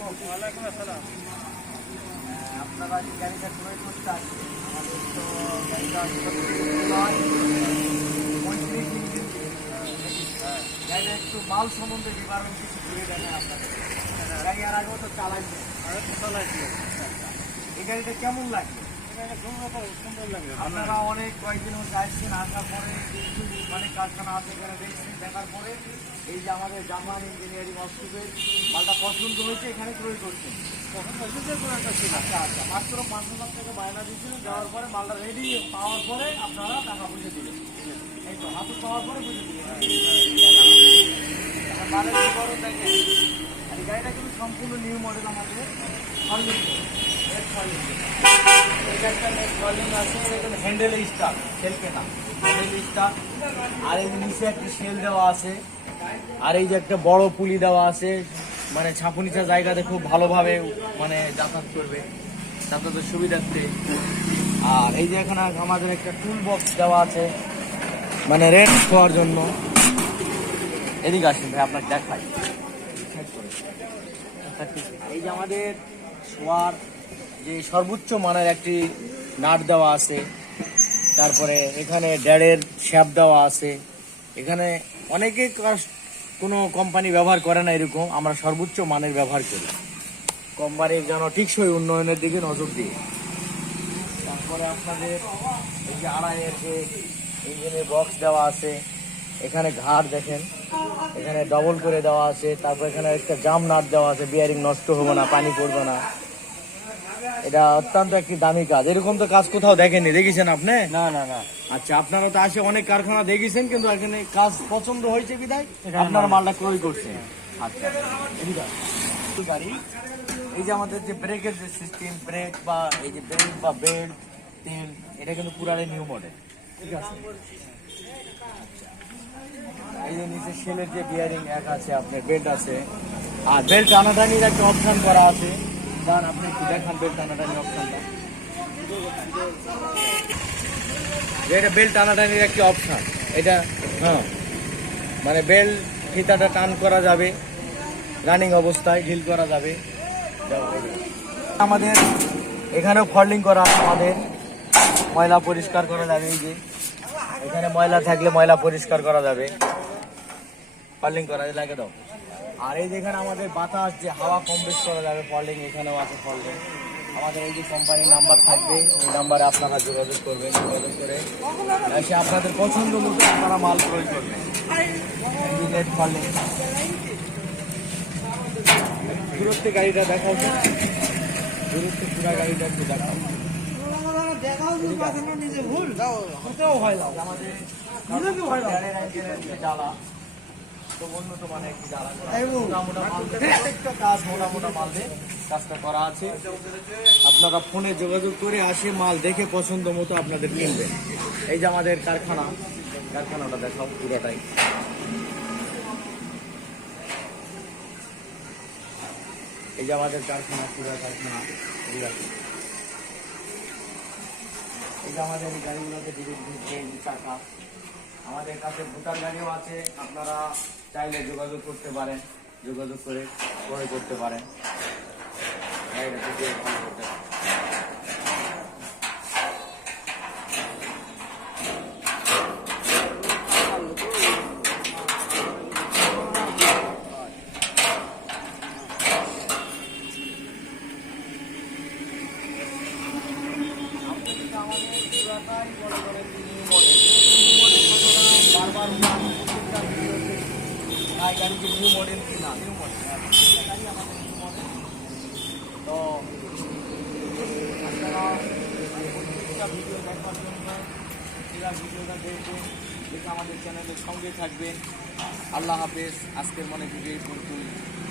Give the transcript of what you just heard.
ওয়ালাইকুম আসসালাম আপনারা যে গাড়িটা ক্রয় করতে আসছেন তো গাড়িটা পঁয়ত্রিশ ইঞ্চিন গাড়িটা একটু মাল সম্বন্ধে বিবরণ কিছু ঘুরে দেখেন আপনাদের। গাড়ি আর আগেও তো চালাইছে চালাইছি এই গাড়িটা কেমন লাগছে? আপনারা অনেক কয়েকদিন আসছেন, আসার পরে মানে কারখানা আছে এখানে দেখছেন, দেখার পরে এই যে আমাদের জার্মান ইঞ্জিনিয়ারিং হসপিটাল মালটা পছন্দ হয়েছে, এখানে ক্রয় করছেন। আচ্ছা আচ্ছা মাত্র পাঁচ হাজার টাকা বায়না দিয়েছিলেন দেওয়ার পরে মালটা রেডি পাওয়ার পরে আপনারা টাকা বুঝে দিলেন। এই তো, হাতে পাওয়ার পরে বুঝে দিলেন। আর গাড়িটা কিন্তু সম্পূর্ণ নিউ মডেল আমাদের নেট ফলিং স্টার আর এই নিচে একটা সেল দেওয়া আছে আর এই যে একটা বড় পুলি দেওয়া আছে মানে ছাপুনিচা জায়গাতে খুব ভালোভাবে মানে যাতায়াত করবে যাতায়াতের সুবিধার্থে আর এই যে এখানে আমাদের একটা টুল বক্স দেওয়া আছে মানে রেড খাওয়ার জন্য এদিকে আসেন ভাই আপনাকে দেখাই এই যে আমাদের শোয়ার যে সর্বোচ্চ মানের একটি নাট দেওয়া আছে, তারপরে এখানে ড্যাডের শ্যাপ দেওয়া আছে। এখানে অনেকে কোনো কোম্পানি ব্যবহার করে না এরকম, আমরা সর্বোচ্চ মানের ব্যবহার করি। কোম্পানির যেন টিকসই উন্নয়নের দিকে নজর দিই তারপরে আপনাদের এই যে আড়াইয়ের যে ইঞ্জিনের বক্স দেওয়া আছে, এখানে ঘাট দেখেন। এখানে ডবল করে দেওয়া আছে, তারপর এখানে একটা জাম নাট দেওয়া আছে বিয়ারিং নষ্ট হবে না, পানি পড়বে না। এটা অত্যন্ত একটি দামি কাজ। এরকম তো কাজ কোথাও দেখেননি দেখেছেন আপনি? না না না। আচ্ছা আপনারা তো আসে অনেক কারখানা দেখেছেন কিন্তু এখানে কাজ পছন্দ হয়েছে বিদায় আপনারা মাল- মালটা ক্রয় করছেন আচ্ছা গাড়ি এই যে আমাদের যে ব্রেকের যে সিস্টেম ব্রেক বা এই যে ব্রেক বা বেল্ট তেল এটা কিন্তু পুরাই নিউ মডেল ঠিক আছে? আচ্ছা। এই যে নিচে সেলের যে বিয়ারিং এক আছে আপনার বেল্ট আছে। আর বেল্ট টানাটানির একটা অপশন করা আছে। দাঁড়ান আপনি একটু দেখান বেল্ট টানাটানি অপশনটা এটা বেল্ট টানাটানির একটি অপশন এটা হ্যাঁ। মানে বেল্ট ফিতাটা টান করা যাবে, রানিং অবস্থায় ঢিল করা যাবে। আমাদের এখানেও ফল্ডিং করা আমাদের। ময়লা পরিষ্কার করা যাবে এই যে। এখানে ময়লা থাকলে ময়লা পরিষ্কার করা যাবে। ফল্ডিং করা লাগে দাও। আর এই যেখানে আমাদের বাতাস যে হাওয়া কম বেশ করা যাবে ফল্ডিং এখানেও আছে ফল্ডিং আমাদের এই যে কোম্পানির নাম্বার থাকবে এই নাম্বারে আপনারা যোগাযোগ করবেন যোগাযোগ করে এসে আপনাদের পছন্দ মতো আপনারা মাল ক্রয় করবেন নেট ফল্ডিং দূরত্বে গাড়িটা দেখাও দূরত্বে পুরা গাড়িটা একটু দেখাও হতেও হয় না আমাদের গাড়ির ইঞ্জিনের যে জ্বালা তো উন্নত মানের একটি মাল দিয়ে প্রত্যেকটা কাজ মোটা মোটা মাল দিয়ে কাজটা করা আছে। আপনারা ফোনে যোগাযোগ করে আসে মাল দেখে পছন্দ মতো আপনাদের কিনবেন এই যে আমাদের কারখানা কারখানাটা দেখাও পুরোটাই। এই যে আমাদের কারখানা পুরো কারখানা এই যে আমাদের গাড়িগুলোতে ডিজিটাল চাকা। আমাদের কাছে ভুটান গাড়িও আছে, আপনারা চাইলে যোগাযোগ করতে পারেন, যোগাযোগ করে ক্রয় করতে পারেন। আমাদের বলে বলে নিউ মডেল নিউ মডেল বারবার প্রত্যেকটা ভিডিওতে নিউ মডেল নিউ আমাদের নিউ ভিডিও জন্য ভিডিওটা আমাদের চ্যানেলের সঙ্গে থাকবেন আল্লাহ হাফেজ আজকের মনে ভিডিও এই পর্যন্তই